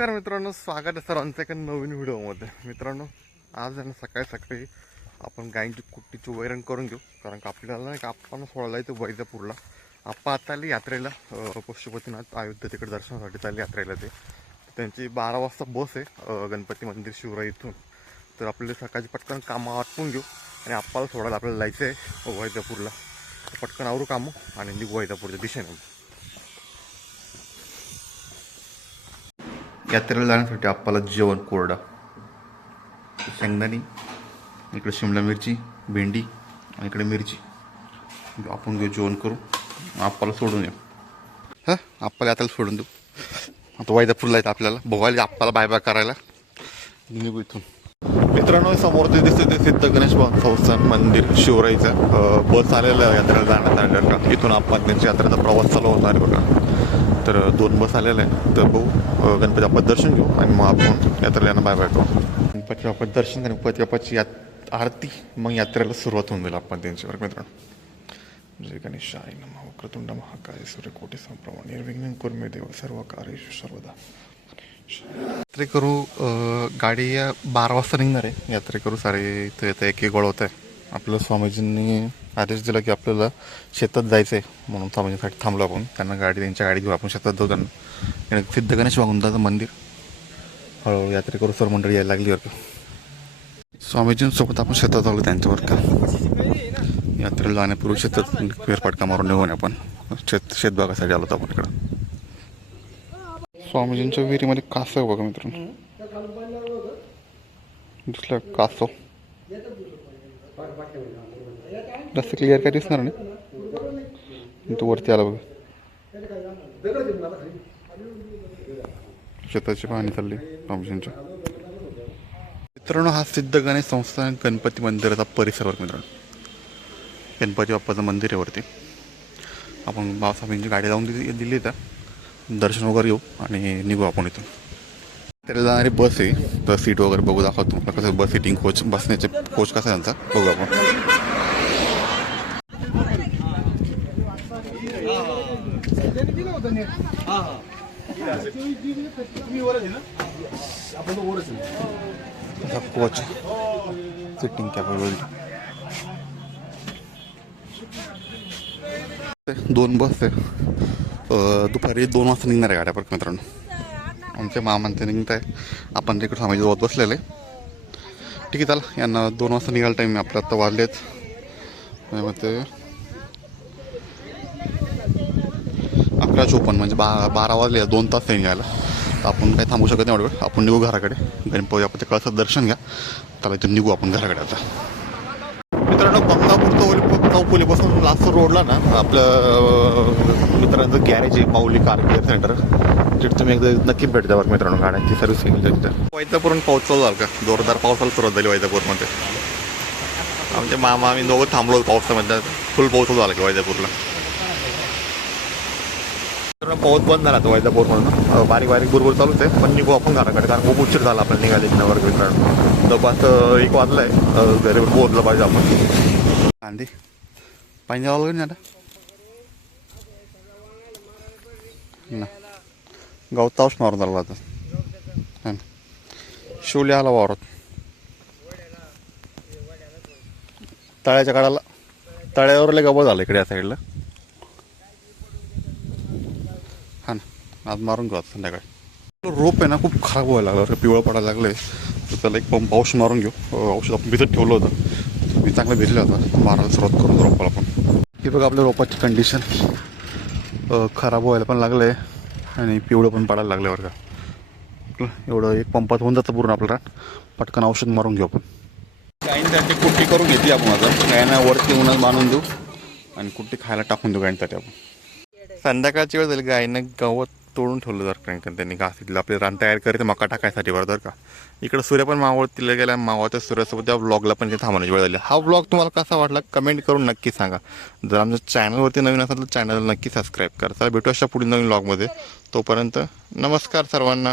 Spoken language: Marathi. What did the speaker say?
नमस्कार मित्रांनो स्वागत आहे सर्वांचं एका नवीन व्हिडिओमध्ये. मित्रांनो आज आहे ना सकाळी सकाळी आपण गायींची कुट्टीची वैरण करून घेऊ. कारण का आपल्याला नाही का आपण सोडायला येतो वैजापूरला. आप्पा आता आली यात्रेला पशुपतीनाथ अयोध्या तिकडे दर्शनासाठी चालली यात्रेला ते. त्यांची बारा वाजता बस आहे गणपती मंदिर शिवराई इथून. तर आपले सकाळची पटकन कामं आटपून घेऊ आणि आप्पाला सोडायला आपल्याला जायचं आहे वैजापूरला पटकन आवरू कामं आणि निघू वैजापूरच्या दिशेने. यात्रेला जाण्यासाठी आपल्याला जेवण कोरडा. शेंगदाणी इकडे शिमला मिरची भेंडी आणि इकडे मिरची. आपण घेऊ जेवण करू. आपल्याला सोडून येऊ. हां? आपल्याला यात्रेला सोडून देऊ. आता वैदापूरला येतं आपल्याला. बघायला आपल्याला बाय बाय करायला. निघू इथून. मित्रांनो समोर ते दिसतं ते सिद्ध गणेश भवन संस्थान मंदिर शिवराईचं बस आलेलं यात्रेला जाण्यात आलेलं का इथून आपण त्यांच्या यात्रेचा प्रवास चालू होणार बघा. तर दोन बस आलेल्या आहे तर बघू अं, गणपती बाप्पा दर्शन घेऊ आणि मग आपण यात्रेला यांना बाय बाय करू. गणपती बाप्पा दर्शन गणपती बाप्पाची यात आरती मग यात्रेला सुरुवात होऊन जाईल आपण त्यांच्यावर मित्रांनो. जय गणेशाय नमः. वक्रतुंड महाकाय सूर्यकोटी संप्रमाण निर्विघ्न कुर्मे देव सर्व कार्येषु सर्वदा यात्रेकरू गाडी या बारा वाजता निघणार आहे. यात्रेकरू सारे इथं येतं एक एक वळवत आहे आपल्याला स्वामीजींनी आदेश दिला की आपल्याला शेतात जायचं आहे म्हणून थांबण्यासाठी थांबलो आपण. त्यांना गाडी त्यांच्या गाडी घेऊ. आपण शेतात जाऊ त्यांना. आणि सिद्ध गणेश वागुंदाचं मंदिर. हळूहळू यात्रेकरू सर्व मंडळी यायला लागली बरं स्वामीजींसोबत आपण शेतात आलो त्यांच्यावर का? यात्रेला जाण्यापूर्वी शेतात फेरफाटका मारून निघून आपण. शेत शेतबागासाठी आलो होतो आपण इकडं. स्वामीजींच्या विहिरीमध्ये कासव आहे बघा मित्रांनो. दिसलं कासो कासव? जास्त क्लिअर काय दिसणार नाही. तो वरती आला बघा. शेताची पाहणी चालली स्वामीजींच्या मित्रांनो हा सिद्ध गणेश संस्थान गणपती मंदिराचा परिसर बघा मित्रांनो. गणपती बाप्पाचं मंदिर आहे वरती. आपण बाबासाहेबांची गाडी लावून दिली दिली तर दर्शन वगैरे येऊ आणि निघू आपण इथून. त्याला जाणारी बस आहे. तर सीट वगैरे बघू दाखवतो. कसं बस सिटिंग कोच बसण्याचे कोच कसा त्यांचा? बघू आपण. असा कोच सिटिंग कॅपेबिलिटी दोन बस आहे. दुपारी दोन वाजता निघणार आहे गाड्या परत मित्रांनो. आमच्या मामांचे निघत आहे आपण तिकडे स्वामीजी जवळ बसलेले. ठीक आहे चला. यांना दोन वाजता निघायला टाईम आपल्या आत्ता वाजलेच मग ते अकरा चोपन्न म्हणजे बा बारा वाजले दोन तास ते निघायला तर आपण काही थांबू शकत नाही एवढं वेळ. आपण निघू घराकडे. गणपती आपण ते कळसात दर्शन घ्या. त्याला इथून निघू आपण घराकडे आता. मित्रांनो बंगापूर चौली बसून लास्ट रोडला ना आपलं मित्रांचं गॅरेज आहे माऊली कार केअर सेंटर तिथे तुम्ही एकदा नक्की भेट द्या बरं मित्रांनो गाड्यांची सर्व्हिसिंग तिथं. वैजापूरून पाऊस चालू झाला का? जोरदार पावसाला सुरुवात झाली वैजापूरमध्ये. आमचे मामा आम्ही दोघं थांबलो पावसामध्ये. फुल पाऊस झाला की वैजापूरला. पाऊस बंद झाला तो वैजापूर म्हणून. बारीक बारीक बुरबुर चालूच आहे पण निघू आपण घराकडे कारण खूप उशीर झाला आपण निघाले नवर मित्रांनो. जवळपास एक वाजलाय आहे घरी पोहोचलं पाहिजे आपण. कांदे पाणी द्यावं लागेल ना आता? ना. गवत तावस मारून झाला आता. शिवले आला वावरात. तळ्याच्या काढाला तळ्यावर लय गवत झालं इकडे या साईडला हा ना आज मारून घेऊ आता संध्याकाळी. रोप आहे ना खूप खराब व्हायला लागलं. पिवळं पडायला लागलंय तर त्याला एक पंप औषध मारून घेऊ. औषध आपण भिजत ठेवलं होतं. मी चांगलं भिजलं होतं. मारायला सुरुवात करून रोपाला आपण हे बघा आपल्या रोपाची कंडिशन खराब व्हायला पण लागलं आहे आणि पिवळं पण पडायला लागलं बरं का. एवढं एक पंपात होऊन जातं पूर्ण आपल्याला. पटकन औषध मारून घेऊ आपण. गायींसाठी कुट्टी करून घेतली आपण आता. गायना वरती उन्हात बांधून देऊ आणि कुट्टी खायला टाकून देऊ गायींसाठी आपण. संध्याकाळची वेळ झाली. गायीनं गवत तोडून ठेवलं जर कारण त्यांनी घास आपले रान तयार करते मका टाकायसाठी बरं जर का. इकडं सूर्य पण मावळतीला गेला मावळत्या सूर्यासोबत त्या व्लॉगला पण ते थांबण्याची वेळ झाली. हा व्लॉग तुम्हाला कसा वाटला? कमेंट करून नक्की सांगा. जर आमच्या चॅनलवरती नवीन असेल तर चॅनलला नक्की सबस्क्राईब करा. चला भेटू अशा पुढील नवीन व्लॉगमध्ये तोपर्यंत नमस्कार सर्वांना.